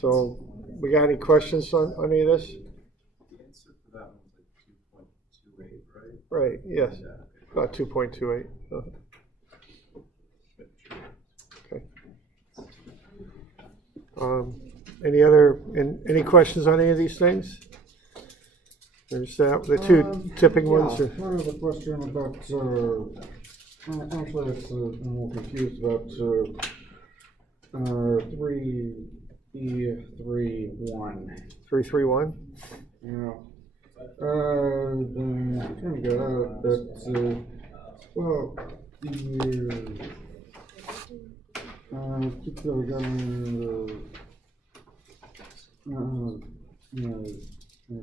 So we got any questions on any of this? The answer for that one was like 2.28, right? Right, yes, Yeah. about 2.28. Okay. Any questions on any of these things? There's that, the two tipping ones. Yeah, I have a question about, actually it's, I'm a little confused about 3E31. 331? Yeah. I'm trying to get out that, well, keep going,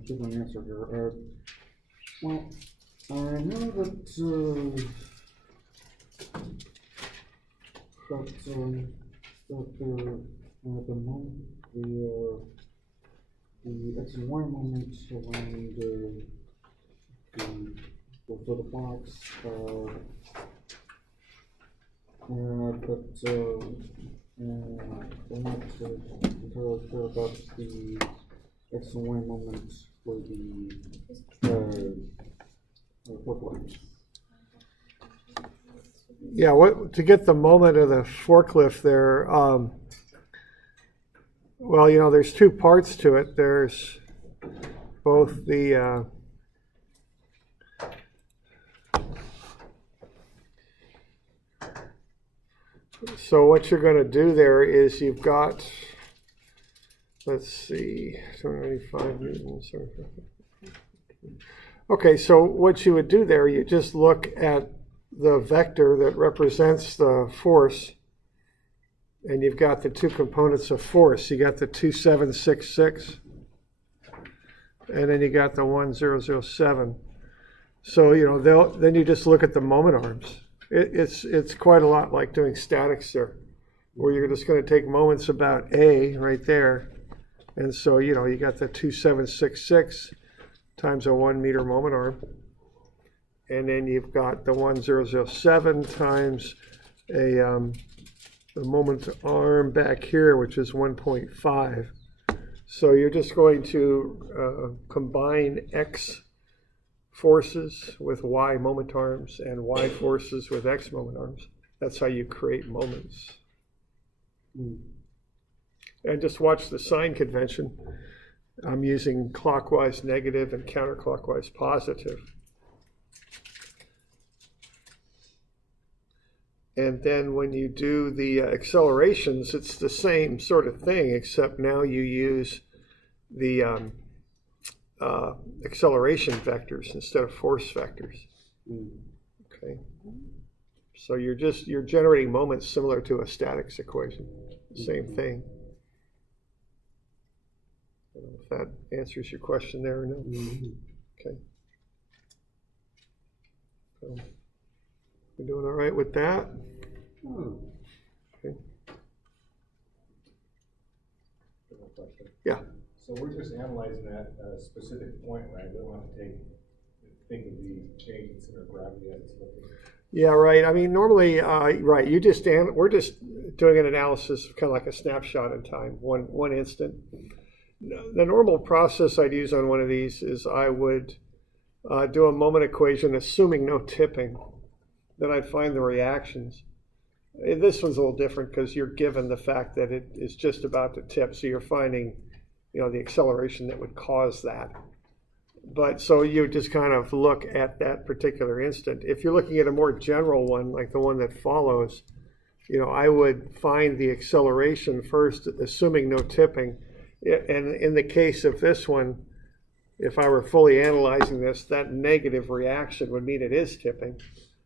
give an answer here. Well, I know that, at the moment, the X and Y moment around for the box, but I'm not entirely clear about the X and Y moment for the forklift. Yeah, to get the moment of the forklift there, well, you know, there's two parts to it. There's both the so what you're going to do there is you've got, let's see, 295 newtons. Okay, so what you would do there, you just look at the vector that represents the force, and you've got the two components of force. You got the 2766, and then you got the 1007. So, you know, then you just look at the moment arms. It's quite a lot like doing statics there, where you're just going to take moments about A right there. And so, you know, you got the 2766 times a 1 meter moment arm. And then you've got the 1007 times a moment arm back here, which is 1.5. So you're just going to combine X forces with Y moment arms and Y forces with X moment arms. That's how you create moments. And just watch the sign convention. I'm using clockwise negative and counterclockwise positive. And then when you do the accelerations, it's the same sort of thing, except now you use the acceleration vectors instead of force vectors. Okay. So you're generating moments similar to a statics equation. Same thing. I don't know if that answers your question there or no. Okay. So, we're doing all right with that? Okay. Yeah. So we're just analyzing that specific point, right? We don't have to think of the change in center of gravity as it's looking. Yeah, right. I mean, normally, right, we're just doing an analysis of kind of like a snapshot in time, one instant. The normal process I'd use on one of these is I would do a moment equation assuming no tipping. Then I'd find the reactions. This one's a little different because you're given the fact that it is just about to tip, so you're finding, you know, the acceleration that would cause that. But so you just kind of look at that particular instant. If you're looking at a more general one, like the one that follows, you know, I would find the acceleration first, assuming no tipping. And in the case of this one, if I were fully analyzing this, that negative reaction would mean it is tipping.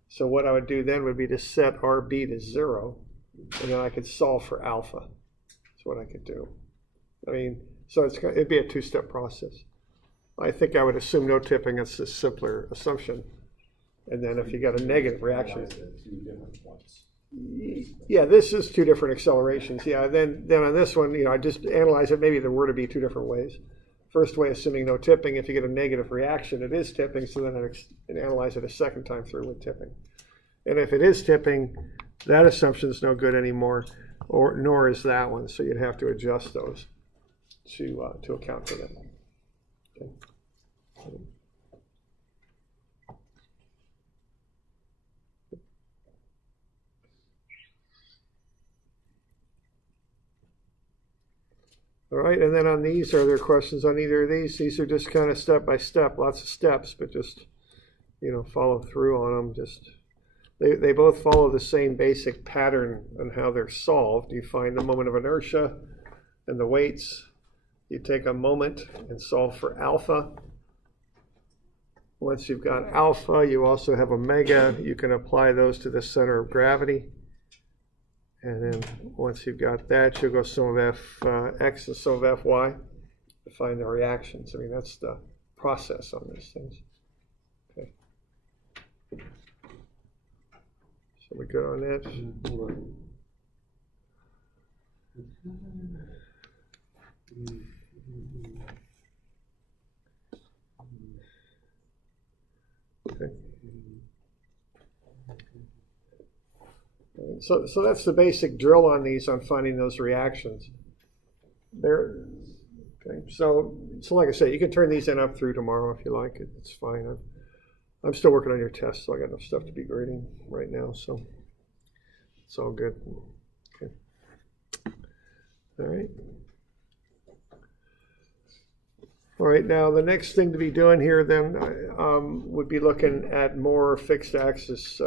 So what I would do then would be to set RB to 0, and then I could solve for alpha. That's what I could do. I mean, so it'd be a two-step process. I think I would assume no tipping. It's a simpler assumption. And then if you got a negative reaction. Yeah, this is two different accelerations. Yeah, then on this one, you know, I just analyze it. Maybe there were to be two different ways. First way, assuming no tipping. If you get a negative reaction, it is tipping. So then I analyze it a second time through with tipping. And if it is tipping, that assumption is no good anymore, nor is that one. So you'd have to adjust those. to account for that. Okay. All right, and then on these, are there questions on either of these? These are just kind of step by step, lots of steps, but just, follow through on them. They both follow the same basic pattern on how they're solved. You find the moment of inertia and the weights. You take a moment and solve for alpha. Once you've got alpha, you also have omega. You can apply those to the center of gravity. And then once you've got that, you'll go sum of X and sum of Fy to find the reactions. I mean, that's the process on these things. Okay. So we good on that? Okay. So that's the basic drill on these, on finding those reactions. Okay. So like I say, you can turn these in up through tomorrow if you like. It's fine. I'm still working on your test, so I got enough stuff to be grading right now. So it's all good. Okay. All right. All right. Now the next thing to be doing here then would be looking at more fixed axis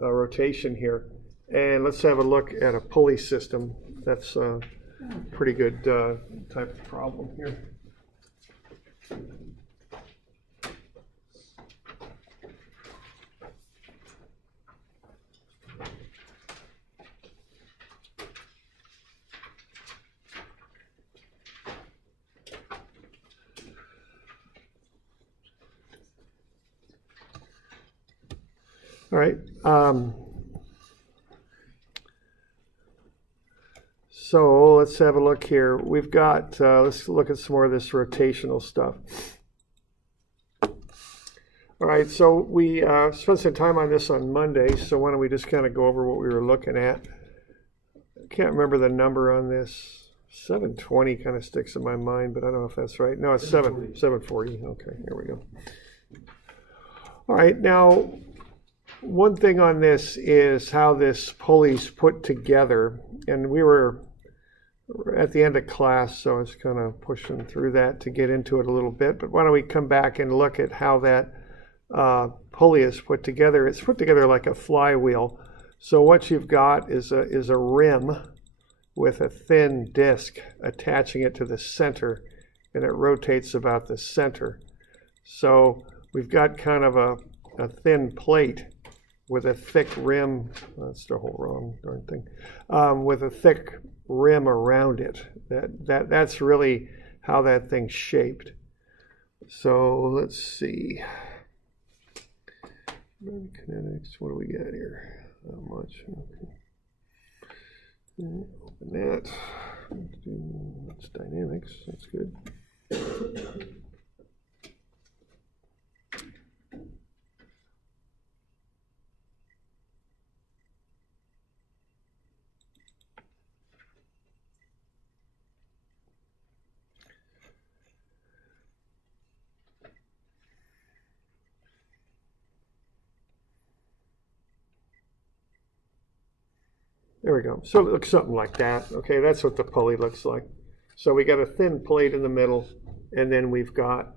rotation here, and let's have a look at a pulley system. That's a pretty good type of problem here. All right. So let's have a look here. We've got, let's look at some more of this rotational stuff. All right, so we spent some time on this on Monday, so why don't we just kind of go over what we were looking at. I can't remember the number on this. 720 kind of sticks in my mind, but I don't know if that's right. No, it's 740. Okay, here we go. All right, now, one thing on this is how this pulley's put together, and we were at the end of class, so I was kind of pushing through that to get into it a little bit, but why don't we come back and look at how that pulley is put together. It's put together like a flywheel. So what you've got is a rim with a thin disc attaching it to the center, and it rotates about the center. So we've got kind of a thin plate with a thick rim. That's the whole wrong darn thing. With a thick rim around it. That's really how that thing's shaped. So let's see. Kinetics. What do we got here? Not much. Okay. Open that. That's dynamics. That's good. There we go. So it looks something like that. Okay, that's what the pulley looks like. So we got a thin plate in the middle, and then we've got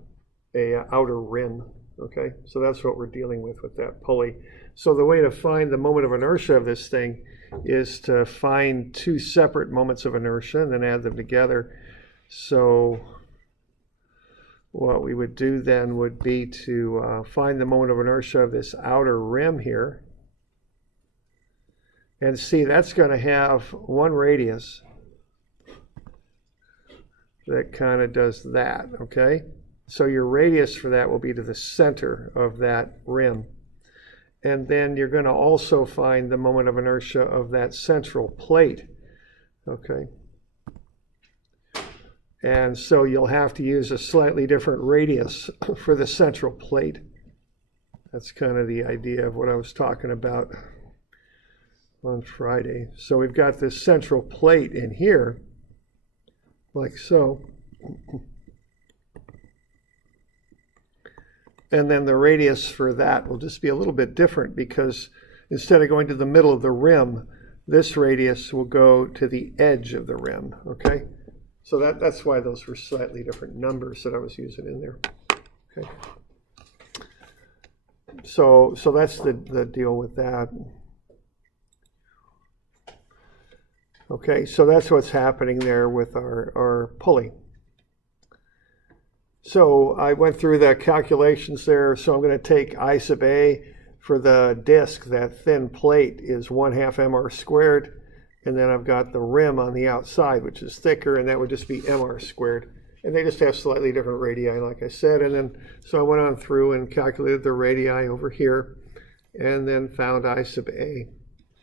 a outer rim. Okay, so that's what we're dealing with that pulley. So the way to find the moment of inertia of this thing is to find two separate moments of inertia and then add them together. So what we would do then would be to find the moment of inertia of this outer rim here. And see, that's going to have one radius that kind of does that, okay? So your radius for that will be to the center of that rim. And then you're going to also find the moment of inertia of that central plate, okay? And so you'll have to use a slightly different radius for the central plate. That's kind of the idea of what I was talking about on Friday. So we've got this central plate in here, like so. And then the radius for that will just be a little bit different because instead of going to the middle of the rim, this radius will go to the edge of the rim, okay? So that's why those were slightly different numbers that I was using in there, okay? So that's the deal with that. Okay, so that's what's happening there with our pulley. So I went through the calculations there. So I'm going to take I sub A for the disc. That thin plate is 1/2 mr squared. And then I've got the rim on the outside, which is thicker, and that would just be mr squared. And they just have slightly different radii, like I said. And then, so I went on through and calculated the radii over here, and then found I sub A.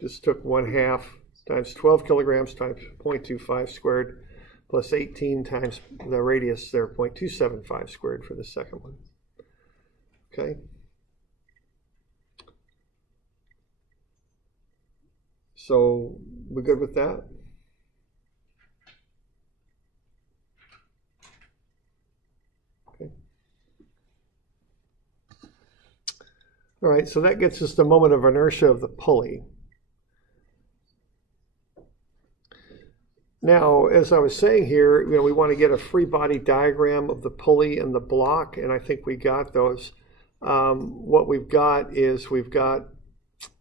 Just took 1/2 times 12 kilograms times 0.25 squared, plus 18 times the radius there, 0.275 squared for the second one. Okay. So we're good with that? Okay. All right, so that gets us the moment of inertia of the pulley. Now, as I was saying here, you know, we want to get a free body diagram of the pulley and the block, and I think we got those. What we've got is we've got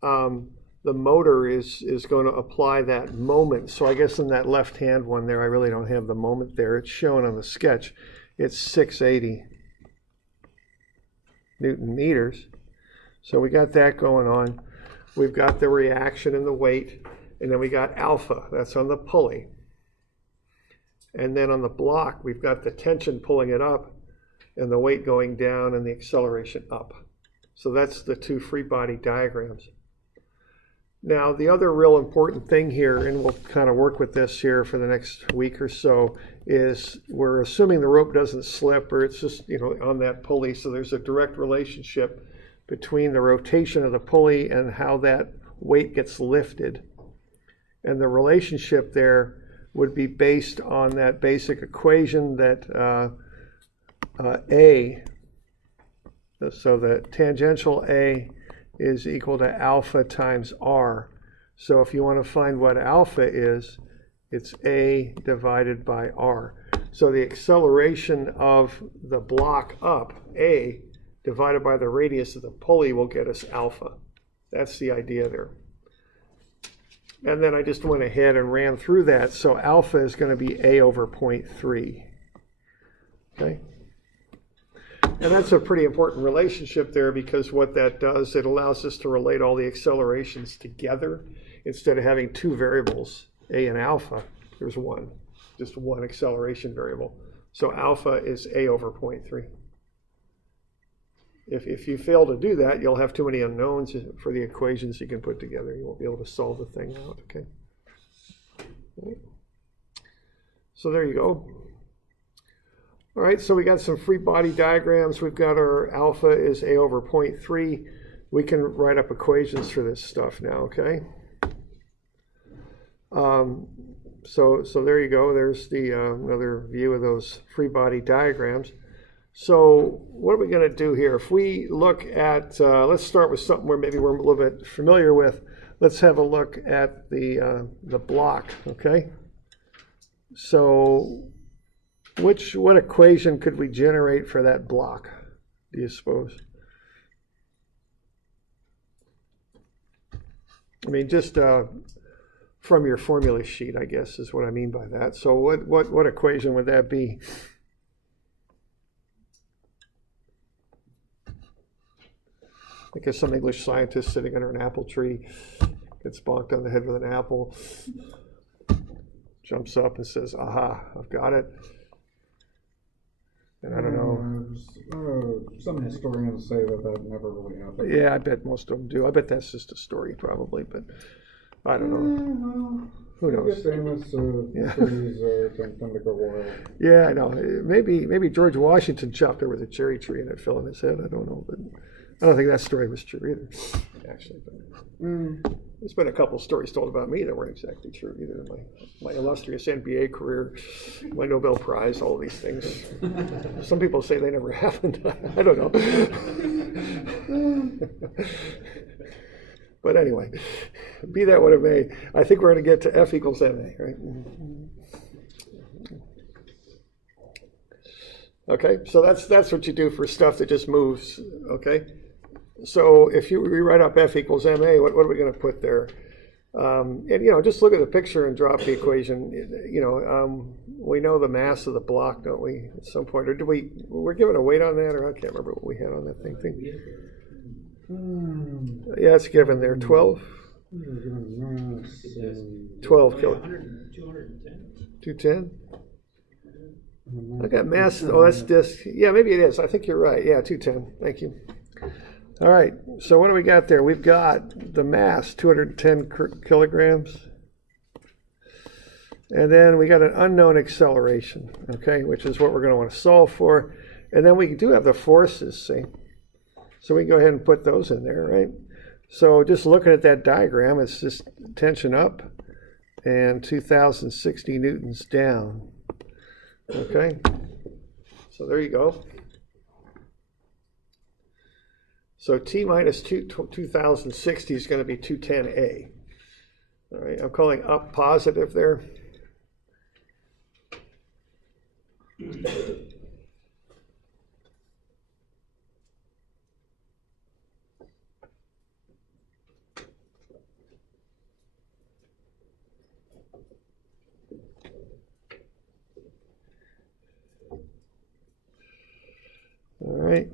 the motor is going to apply that moment. So I guess in that left-hand one there, I really don't have the moment there. It's shown on the sketch. It's 680 Newton meters. So we got that going on. We've got the reaction and the weight, and then we got alpha. That's on the pulley. And then on the block, we've got the tension pulling it up and the weight going down and the acceleration up. So that's the two free body diagrams. Now, the other real important thing here, and we'll kind of work with this here for the next week or so, is we're assuming the rope doesn't slip or it's just, you know, on that pulley. So there's a direct relationship between the rotation of the pulley and how that weight gets lifted. And the relationship there would be based on that basic equation that A, so the tangential A is equal to alpha times R. So if you want to find what alpha is, it's A divided by R. So the acceleration of the block up, A, divided by the radius of the pulley will get us alpha. That's the idea there. And then I just went ahead and ran through that. So alpha is going to be A over 0.3. Okay? And that's a pretty important relationship there because what that does, it allows us to relate all the accelerations together. Instead of having two variables, A and alpha, there's one, just one acceleration variable. So alpha is A over 0.3. If you fail to do that, you'll have too many unknowns for the equations you can put together. You won't be able to solve the thing out, okay? Right. So there you go. All right, so we got some free body diagrams. We've got our alpha is A over 0.3. We can write up equations for this stuff now, okay? So there you go. There's the another view of those free body diagrams. So what are we going to do here? If we look at, let's start with something where maybe we're a little bit familiar with. Let's have a look at the block, okay? So what equation could we generate for that block, do you suppose? I mean, just from your formula sheet, I guess, is what I mean by that. So what equation would that be? I guess some English scientist sitting under an apple tree gets bonked on the head with an apple, jumps up and says, aha, I've got it. And I don't know. Some historians say that never really happened. Yeah, I bet most of them do. I bet that's just a story probably, but I don't know. Who knows? Famous trees tend to go wild. Yeah, I know. Maybe George Washington chopped over the cherry tree and it fell on his head. I don't know, but I don't think that story was true either, actually. But, there's been a couple stories told about me that weren't exactly true either. My illustrious NBA career, my Nobel Prize, all these things. Some people say they never happened. I don't know. But anyway, be that what it may, I think we're going to get to F equals MA, right? Okay, so that's what you do for stuff that just moves, okay? So if you rewrite up F equals MA, what are we going to put there? And, just look at the picture and drop the equation. We know the mass of the block, don't we, at some point? Or we're given a weight on that, or I can't remember what we had on that thing. Yeah, it's given there, 12? 12 kilo. 210? I got mass, that's disk. Yeah, maybe it is. I think you're right. Yeah, 210. Thank you. All right, so what do we got there? We've got the mass, 210 kilograms. And then we got an unknown acceleration, okay, which is what we're going to want to solve for. And then we do have the forces, see? So we can go ahead and put those in there, right? So just looking at that diagram, it's just tension up and 2,060 newtons down, okay? So there you go. So T minus 2,060 is going to be 210A. All right, I'm calling up positive there. All right.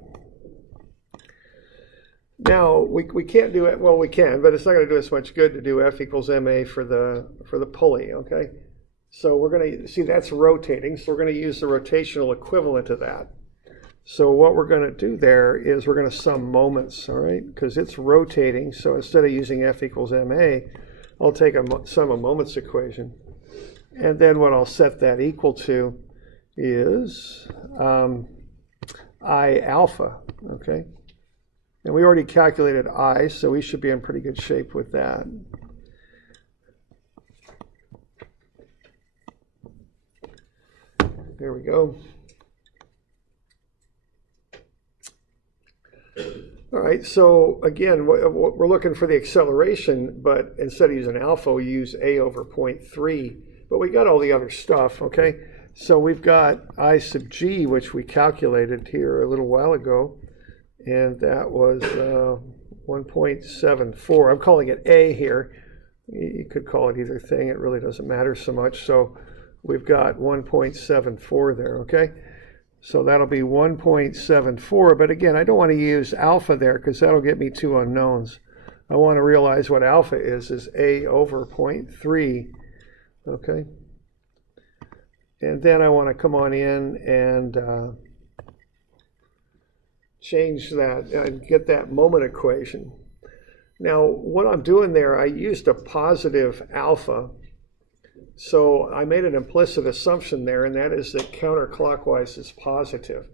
Now we can't do it. Well, we can, but it's not going to do us much good to do F equals MA for the pulley. Okay, so we're going to see that's rotating. So we're going to use the rotational equivalent of that. So what we're going to do there is we're going to sum moments. All right, because it's rotating. So instead of using F equals MA, I'll take a sum of moments equation, and then what I'll set that equal to is I alpha. Okay. And we already calculated I, so we should be in pretty good shape with that. There we go. All right, so again, we're looking for the acceleration, but instead of using alpha, we use A over 0.3. But we got all the other stuff, okay? So we've got I sub g, which we calculated here a little while ago. And that was 1.74. I'm calling it A here. You could call it either thing. It really doesn't matter so much. So we've got 1.74 there, okay? So that'll be 1.74. But again, I don't want to use alpha there because that'll get me two unknowns. I want to realize what alpha is A over 0.3, okay? And then I want to come on in and change that and get that moment equation. Now, what I'm doing there, I used a positive alpha. So I made an implicit assumption there, and that is that counterclockwise is positive.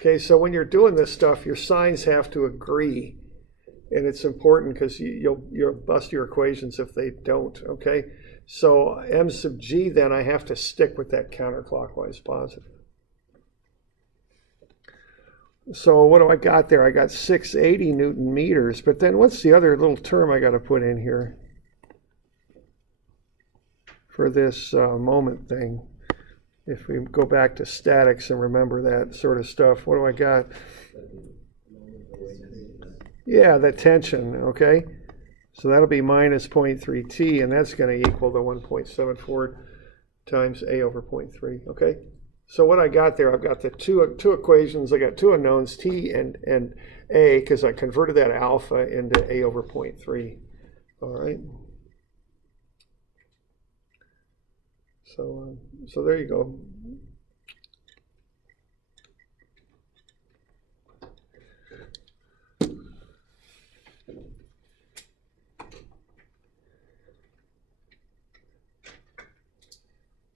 Okay, so when you're doing this stuff, your signs have to agree. And it's important because you'll bust your equations if they don't, okay? So M sub g, then I have to stick with that counterclockwise positive. So what do I got there? I got 680 Newton meters, but then what's the other little term I got to put in here for this moment thing? If we go back to statics and remember that sort of stuff, what do I got? Yeah, the tension, okay? So that'll be minus 0.3 T, and that's going to equal the 1.74 times A over 0.3, okay? So what I got there, I've got the two equations. I got two unknowns, T and A, because I converted that alpha into A over 0.3. All right. So there you go.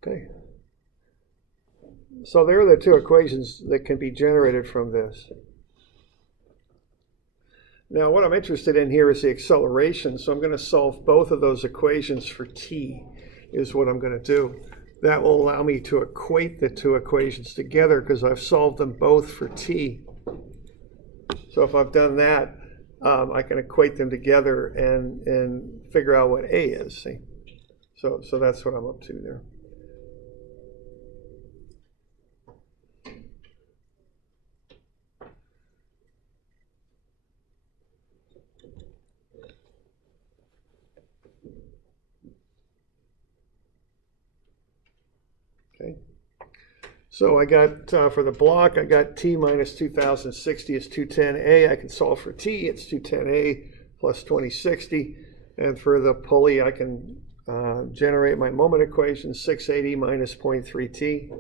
Okay. So there are the two equations that can be generated from this. Now what I'm interested in here is the acceleration, so I'm going to solve both of those equations for t is what I'm going to do. That will allow me to equate the two equations together because I've solved them both for t. So if I've done that, I can equate them together and figure out what a is, see? So that's what I'm up to there. Okay. So I got, for the block, I got t minus 2060 is 210a. I can solve for t. It's 210a plus 2060. And for the pulley, I can generate my moment equation, 680 minus 0.3t.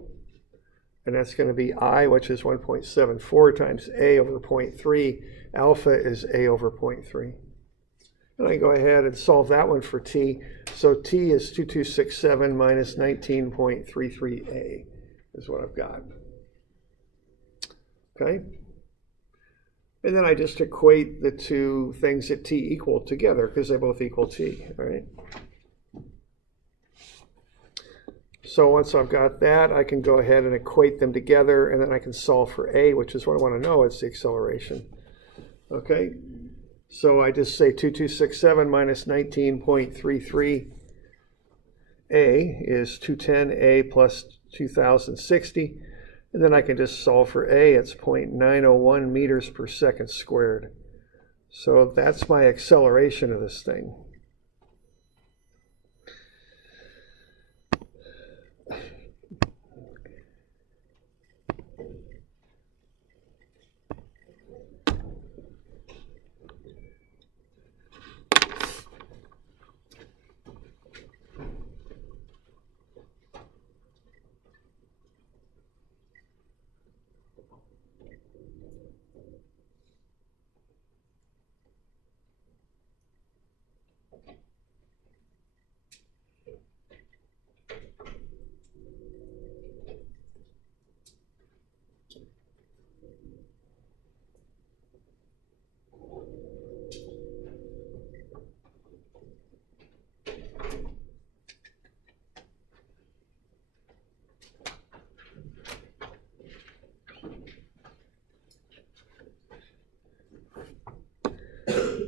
And that's going to be I, which is 1.74 times a over 0.3. Alpha is a over 0.3. And I go ahead and solve that one for t. So t is 2267 minus 19.33a is what I've got. Okay? And then I just equate the two things at t equal together because they both equal t, all right? So once I've got that, I can go ahead and equate them together, and then I can solve for a, which is what I want to know. It's the acceleration. Okay? So I just say 2267 minus 19.33a is 210a plus 2060. And then I can just solve for a. It's 0.901 meters per second squared. So that's my acceleration of this thing.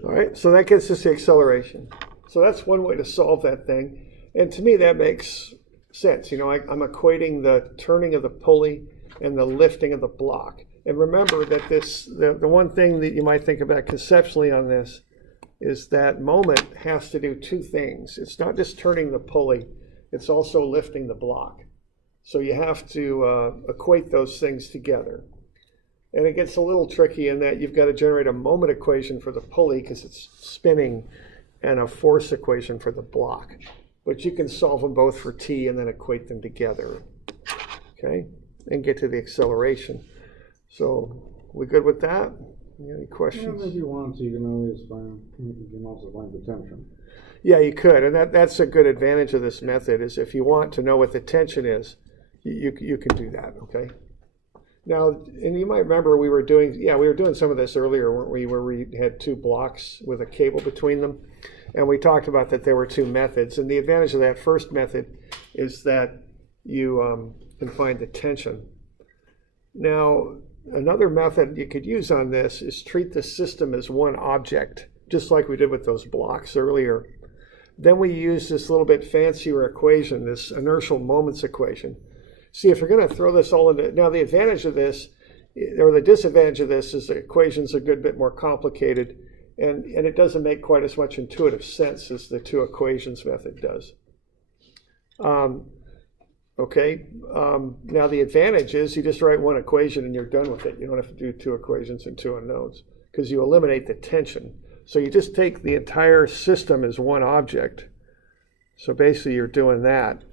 All right, so that gets us the acceleration. So that's one way to solve that thing. And to me, that makes sense. You know, I'm equating the turning of the pulley and the lifting of the block. And remember that the one thing that you might think about conceptually on this is that moment has to do two things. It's not just turning the pulley, it's also lifting the block. So you have to equate those things together. And it gets a little tricky in that you've got to generate a moment equation for the pulley because it's spinning and a force equation for the block. But you can solve them both for t and then equate them together, okay, and get to the acceleration. So we good with that? Any questions? Yeah, if you want to, you can always find, you can also find the tension. Yeah, you could, and that's a good advantage of this method is if you want to know what the tension is, you can do that, okay? Now, and you might remember we were doing some of this earlier, weren't we, where we had two blocks with a cable between them. And we talked about that there were two methods. And the advantage of that first method is that you can find the tension. Now, another method you could use on this is treat the system as one object, just like we did with those blocks earlier. Then we use this little bit fancier equation, this inertial moments equation. See, if you're going to throw this all into, now the advantage of this, or the disadvantage of this, is the equation's a good bit more complicated, and it doesn't make quite as much intuitive sense as the two equations method does. Okay, now the advantage is you just write one equation and you're done with it. You don't have to do two equations and two unknowns, because you eliminate the tension. So you just take the entire system as one object. So basically you're doing that.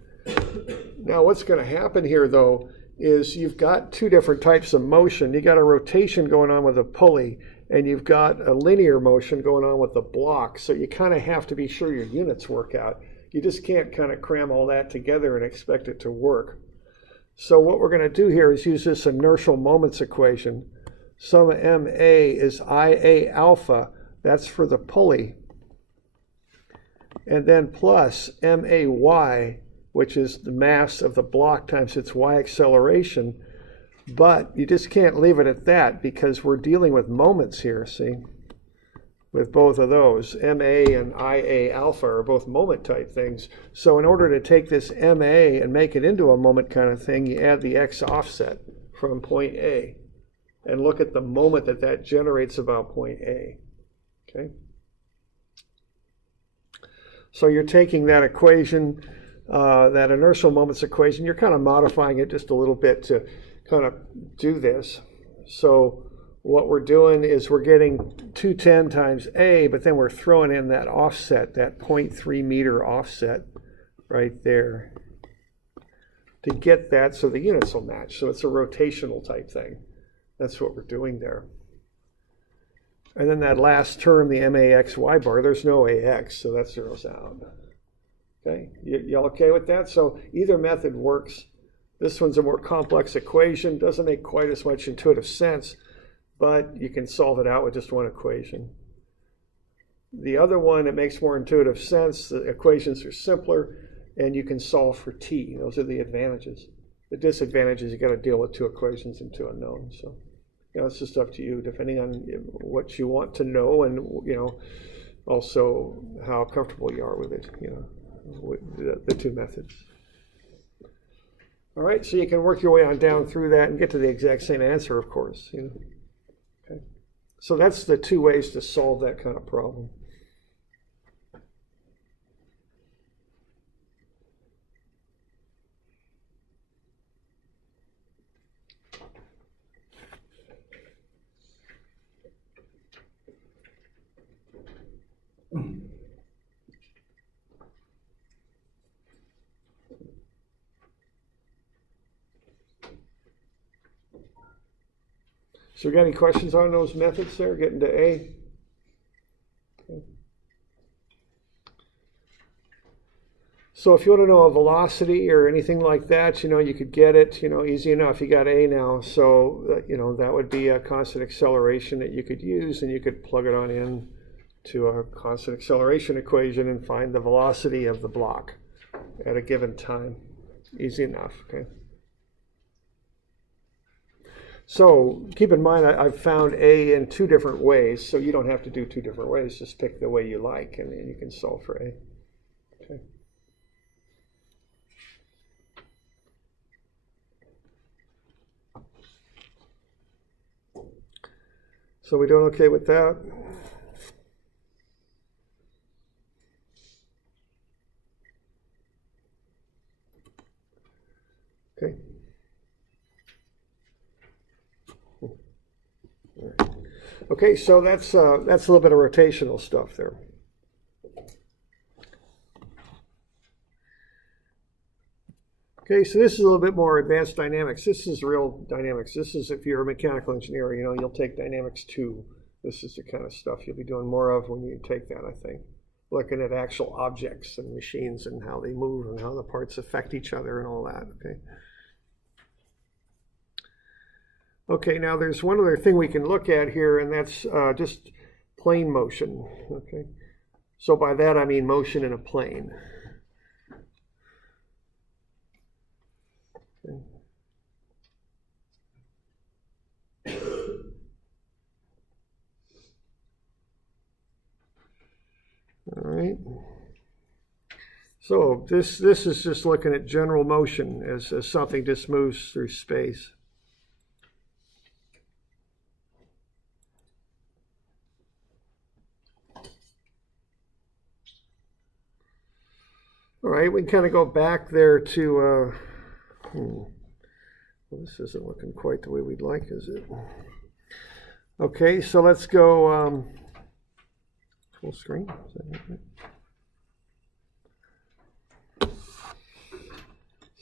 Now what's going to happen here though is you've got two different types of motion. You got a rotation going on with a pulley and you've got a linear motion going on with the block. So you kind of have to be sure your units work out. You just can't kind of cram all that together and expect it to work. So what we're going to do here is use this inertial moments equation. Sum MA is IA alpha That's for the pulley. And then plus MAY, which is the mass of the block times its y acceleration. But you just can't leave it at that because we're dealing with moments here, see? With both of those, MA and IA alpha are both moment type things. So in order to take this MA and make it into a moment kind of thing, you add the X offset from point A and look at the moment that that generates about point A, okay? So you're taking that equation, that inertial moments equation, you're kind of modifying it just a little bit to kind of do this. So what we're doing is we're getting 210 times A, but then we're throwing in that offset, that 0.3 meter offset right there to get that so the units will match. So it's a rotational type thing. That's what we're doing there. And then that last term, the MAXY bar, there's no AX, so that zeroes out. Okay, y'all okay with that? So either method works. This one's a more complex equation, doesn't make quite as much intuitive sense, but you can solve it out with just one equation. The other one, it makes more intuitive sense. The equations are simpler, and you can solve for t. Those are the advantages. The disadvantage is you got to deal with two equations and two unknowns. So, you know, it's just up to you, depending on what you want to know, and you know, also how comfortable you are with it. You know, with the two methods. All right, so you can work your way on down through that and get to the exact same answer, of course. You know. Okay. So that's the two ways to solve that kind of problem. So, got any questions on those methods there, getting to A? Okay. So if you want to know a velocity or anything like that, you know, you could get it, you know, easy enough. You got A now, so, you know, that would be a constant acceleration that you could use, and you could plug it on in to a constant acceleration equation and find the velocity of the block at a given time. Easy enough, okay? So keep in mind, I've found A in two different ways, so you don't have to do two different ways. Just pick the way you like, and then you can solve for A. Okay. So we doing okay with that? Okay. Okay, so that's a little bit of rotational stuff there. Okay, so this is a little bit more advanced dynamics. This is real dynamics. This is if you're a mechanical engineer, you know, you'll take dynamics 2. This is the kind of stuff you'll be doing more of when you take that, I think. Looking at actual objects and machines and how they move and how the parts affect each other and all that, okay? Okay, now there's one other thing we can look at here, and that's just plane motion, okay? So by that I mean motion in a plane. Okay. All right. So this is just looking at general motion as something just moves through space. All right, we can kind of go back there to, well, this isn't looking quite the way we'd like, is it? Okay, so let's go full screen. Is that right?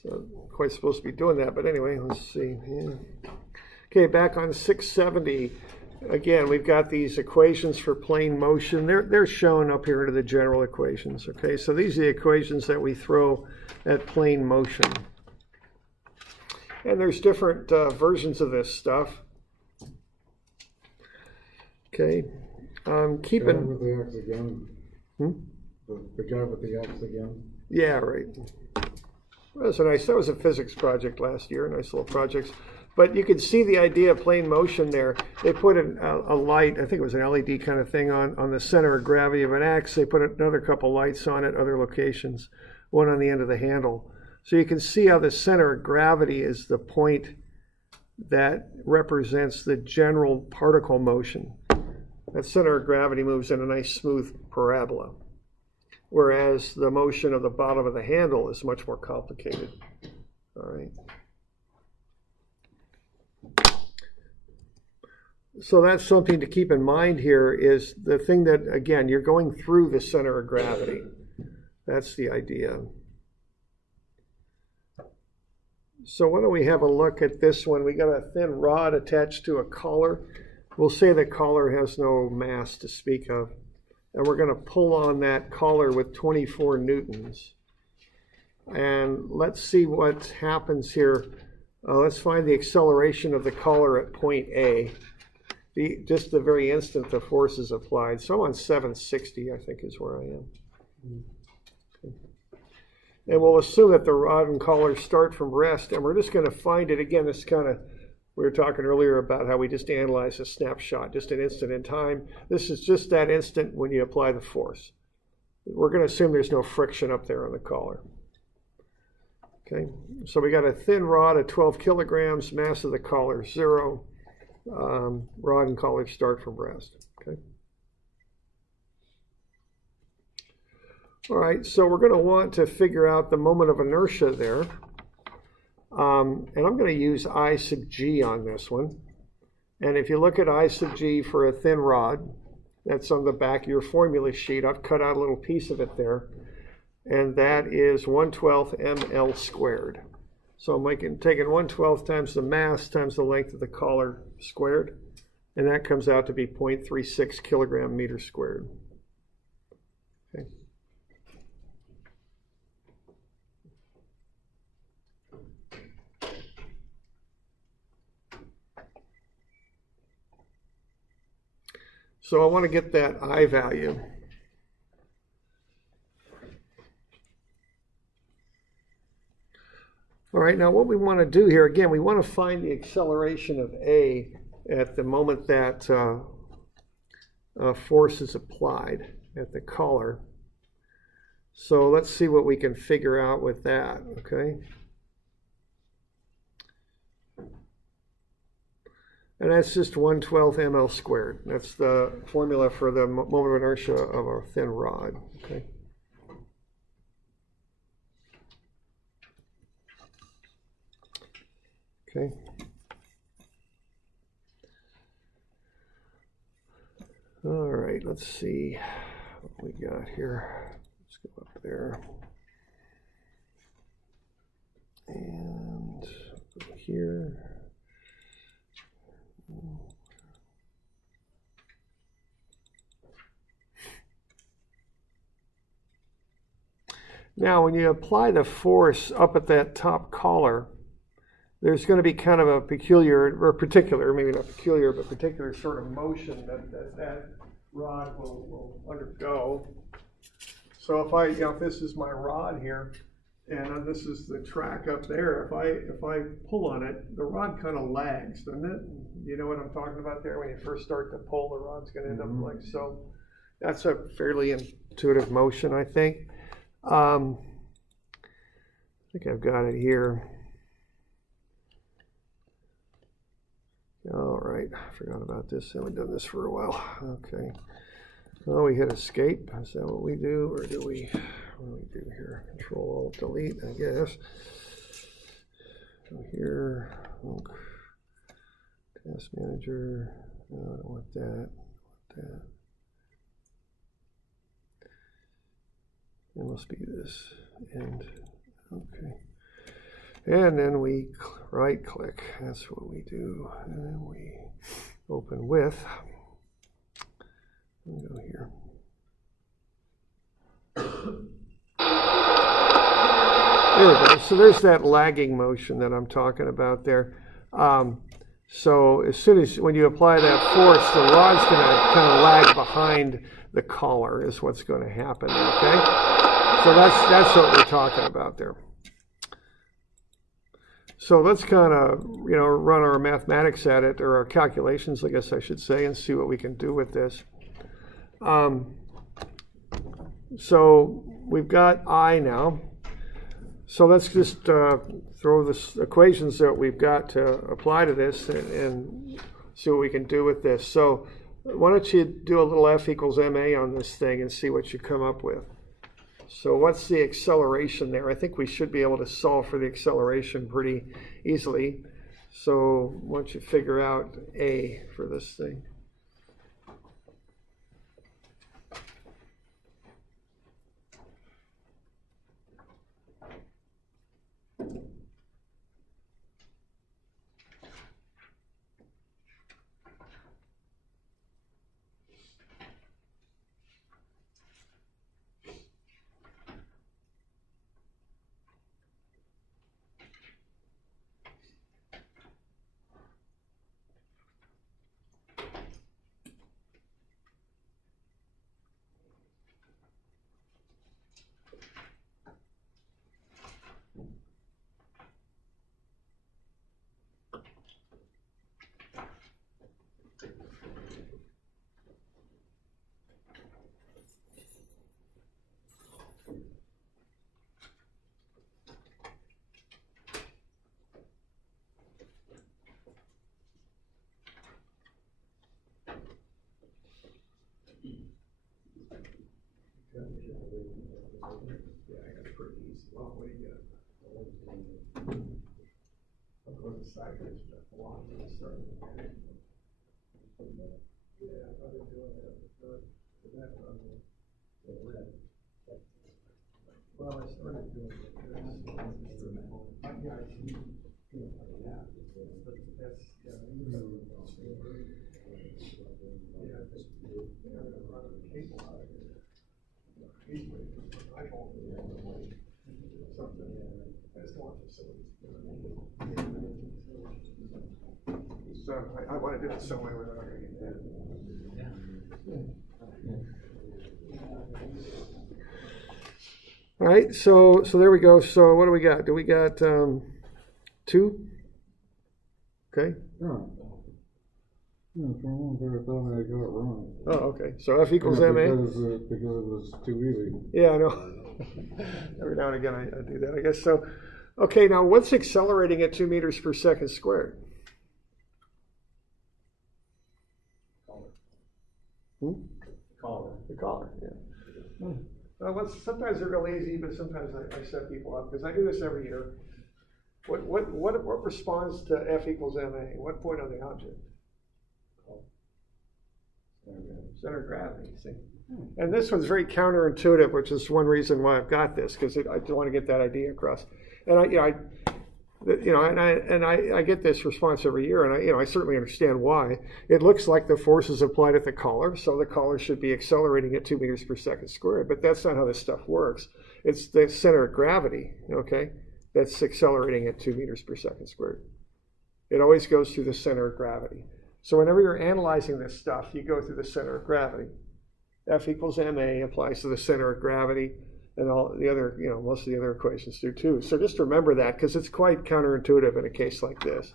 So quite supposed to be doing that, but anyway, let's see. Yeah. Okay, back on 670. Again, we've got these equations for plane motion. They're shown up here into the general equations, okay? So these are the equations that we throw at plane motion. And there's different versions of this stuff. Okay, Keep Guy in, with the axe again. Hmm? The guy with the axe again. yeah, right. That was a physics project last year, nice little projects. But you can see the idea of plane motion there. They put a light, I think it was an LED kind of thing on the center of gravity of an axe. They put another couple lights on it, other locations, one on the end of the handle. So you can see how the center of gravity is the point that represents the general particle motion. That center of gravity moves in a nice smooth parabola, whereas the motion of the bottom of the handle is much more complicated. All right. So that's something to keep in mind here, is the thing that, again, you're going through the center of gravity. That's the idea. So why don't we have a look at this one? We got a thin rod attached to a collar. We'll say the collar has no mass to speak of. And we're going to pull on that collar with 24 newtons. And let's see what happens here. Let's find the acceleration of the collar at point A. Just the very instant the force is applied. So I'm on 760, I think, is where I am. Okay. And we'll assume that the rod and collar start from rest, and we're just going to find it. Again, this kind of, we were talking earlier about how we just analyze a snapshot, just an instant in time. This is just that instant when you apply the force. We're going to assume there's no friction up there on the collar. Okay, so we got a thin rod of 12 kilograms, mass of the collar 0. Rod and collar start from rest. Okay. All right, so we're going to want to figure out the moment of inertia there. And I'm going to use I sub g on this one. And if you look at I sub g for a thin rod, that's on the back of your formula sheet. I've cut out a little piece of it there. And that is 1/12 ml squared. So I'm taking 1/12 times the mass times the length of the collar squared, and that comes out to be 0.36 kilogram meter squared. Okay. So I want to get that I value. All right, now what we want to do here, again, we want to find the acceleration of A at the moment that force is applied at the collar. So let's see what we can figure out with that, okay? And that's just 1/12 ml squared. That's the formula for the moment of inertia of a thin rod, okay? Okay. All right, let's see what we got here. Let's go up there. And go here. Now, when you apply the force up at that top collar, there's going to be kind of a peculiar, or particular, maybe not peculiar, but particular sort of motion that rod will undergo. So if this is my rod here, and this is the track up there, if I pull on it, the rod kind of lags, doesn't it? You know what I'm talking about there? When you first start to pull, the rod's going to end up like so. That's a fairly intuitive motion, I think. I think I've got it here. All right, I forgot about this. I haven't done this for a while. Okay. Well, we hit escape. Is that what we do? Or what do we do here? Control, Alt, Delete, I guess. So here, Task Manager. No, I don't want that. I want that. It must be this. And, okay. And then we right click, that's what we do. And then we open with, let me go here. There we go, so there's that lagging motion that I'm talking about there. So as soon as, when you apply that force, the rod's going to kind of lag behind the collar is what's going to happen, okay? So that's what we're talking about there. So let's kind of, run our mathematics at it, or our calculations, I guess I should say, and see what we can do with this. So we've got I now. So let's just throw the equations that we've got to apply to this and see what we can do with this. So why don't you do a little F equals ma on this thing and see what you come up with. So what's the acceleration there? I think we should be able to solve for the acceleration pretty easily. So why don't you figure out A for this thing? Well, I started doing it. So I want to do it some way without getting that. All right, so there we go. So what do we got? Do we got 2? Okay. No. No, for a moment there, I thought I got it wrong. Oh, okay. So F equals Yeah, ma? because it was too easy. Yeah, I know. Every now and again I do that, I guess. So, okay, now what's accelerating at 2 meters per second squared? Collar. The collar, yeah. Well, sometimes they're real easy, but sometimes I set people up, because I do this every year. What responds to F equals ma? What point on the object? Center of gravity, see? And this one's very counterintuitive, which is one reason why I've got this, because I want to get that idea across. And I get this response every year, and I certainly understand why. It looks like the force is applied at the collar, so the collar should be accelerating at 2 meters per second squared. But that's not how this stuff works. It's the center of gravity, okay, that's accelerating at 2 meters per second squared. It always goes through the center of gravity. So whenever you're analyzing this stuff, you go through the center of gravity. F equals ma applies to the center of gravity, and all the other, most of the other equations do too. So just remember that, because it's quite counterintuitive in a case like this.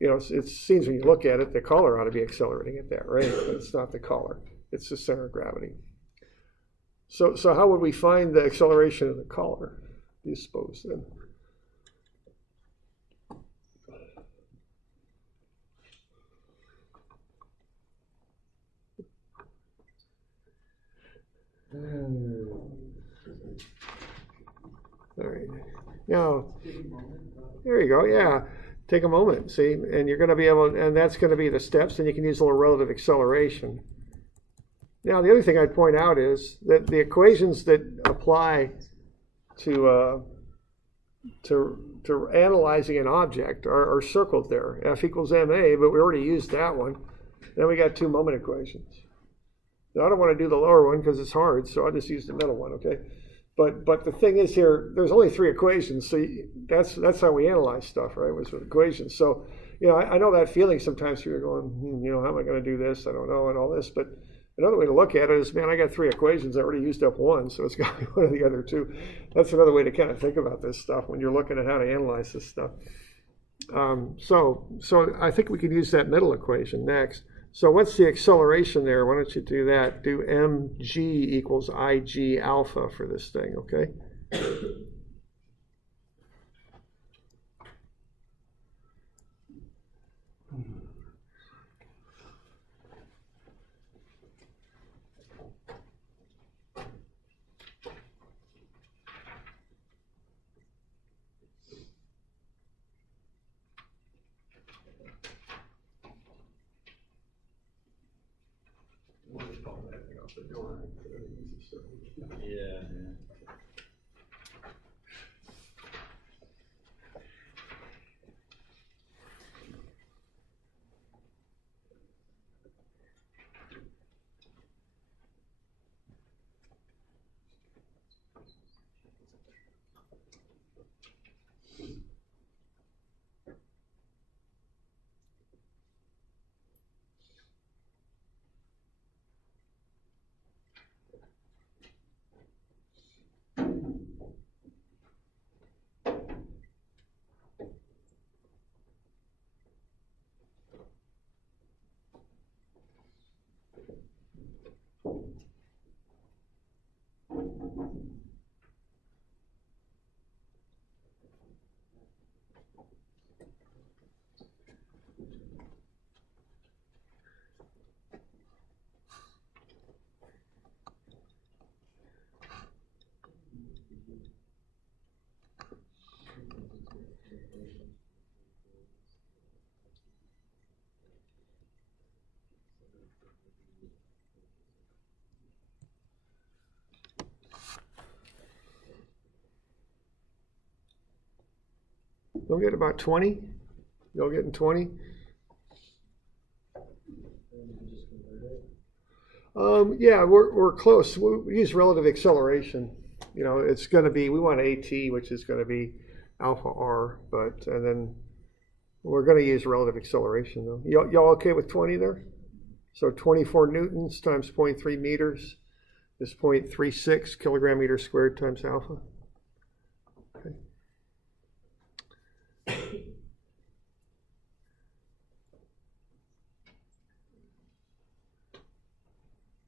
It seems when you look at it, the collar ought to be accelerating at that rate, but it's not the collar. It's the center of gravity. So how would we find the acceleration of the collar, do you suppose, then? All right. Now, there you go. Yeah. Take a moment, see, and you're going to be able, and that's going to be the steps, and you can use a little relative acceleration. Now, the other thing I'd point out is that the equations that apply to analyzing an object are circled there. F equals ma, but we already used that one. Then we got 2 moment equations. Now, I don't want to do the lower one because it's hard, so I'll just use the middle one, okay? But the thing is here, there's only 3 equations, so that's how we analyze stuff, right? Was with equations. So, you know, I know that feeling sometimes. You're going, you know, how am I going to do this? I don't know, and all this. But another way to look at it is, man, I got 3 equations. I already used up one, so it's got to be one of the other 2. That's another way to kind of think about this stuff when you're looking at how to analyze this stuff. So I think we can use that middle equation next. So what's the acceleration there? Why don't you do that? Do mg equals ig alpha for this thing, okay? Yeah. We'll get about 20. You'll getting 20? Yeah, we're close. We use relative acceleration. You know, it's going to be, we want AT, which is going to be alpha R, and then we're going to use relative acceleration though. Y'all okay with 20 there? So 24 newtons times 0.3 meters is 0.36 kilogram meter squared times alpha. Okay.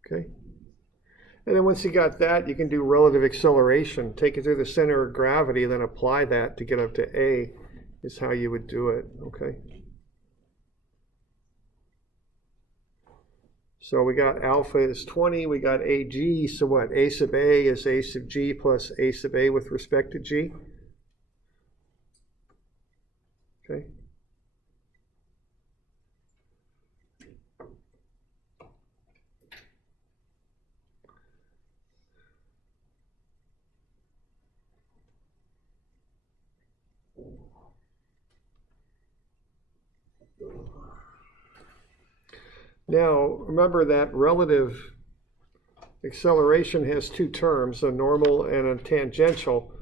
Okay. And then once you got that, you can do relative acceleration. Take it through the center of gravity, then apply that to get up to A is how you would do it, okay? So we got alpha is 20, we got AG, so what? A sub A is A sub G plus A sub A with respect to G. Okay. Now, remember that relative acceleration has 2 terms, a normal and a tangential.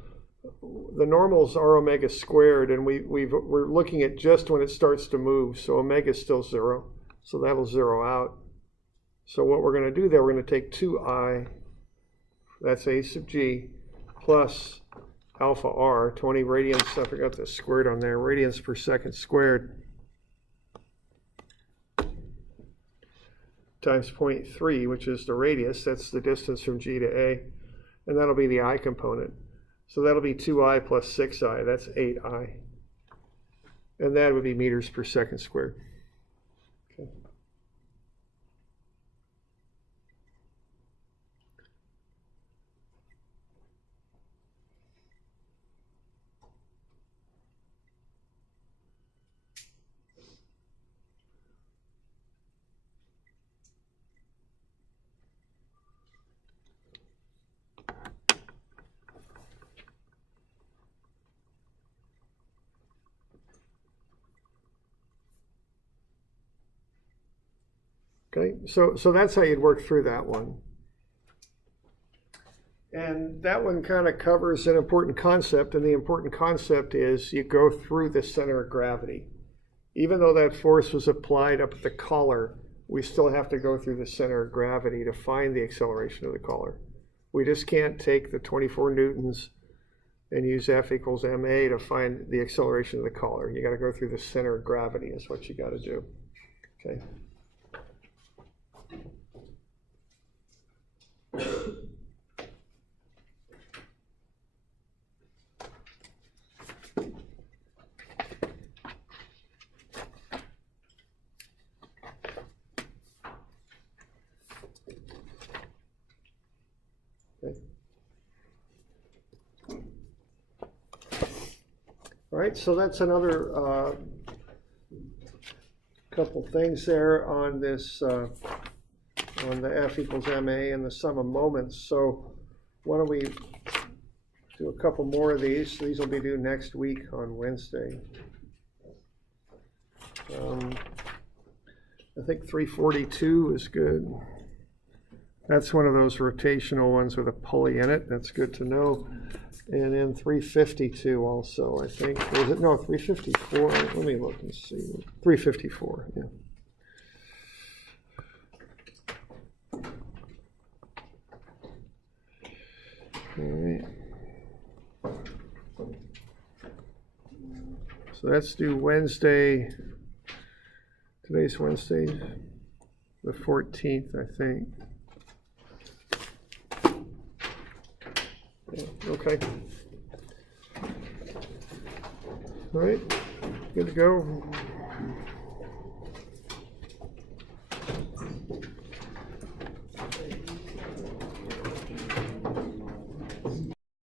The normals are omega squared, and we're looking at just when it starts to move, so omega is still 0, so that'll zero out. So what we're going to do there, we're going to take 2i, that's A sub G, plus alpha R, 20 radians, I forgot the squared on there, radians per second squared, times 0.3, which is the radius, that's the distance from G to A, and that'll be the I component. So that'll be 2i plus 6i, that's 8i. And that would be meters per second squared. Okay. Okay, so that's how you'd work through that one. And that one kind of covers an important concept, and the important concept is you go through the center of gravity. even though that force was applied up at the collar, we still have to go through the center of gravity to find the acceleration of the collar. We just can't take the 24 newtons and use F equals ma to find the acceleration of the collar. You got to go through the center of gravity is what you got to do. Okay. All right, so that's another couple things there on this, on the F equals ma and the sum of moments. So why don't we do a couple more of these? These will be due next week on Wednesday. I think 342 is good. That's one of those rotational ones with a pulley in it. That's good to know. And then 352 also, I think. Or is it? No, 354. Let me look and see. 354, yeah. All right. So that's due Wednesday. Today's Wednesday, the 14th, I think. Yeah, okay. All right, good to go.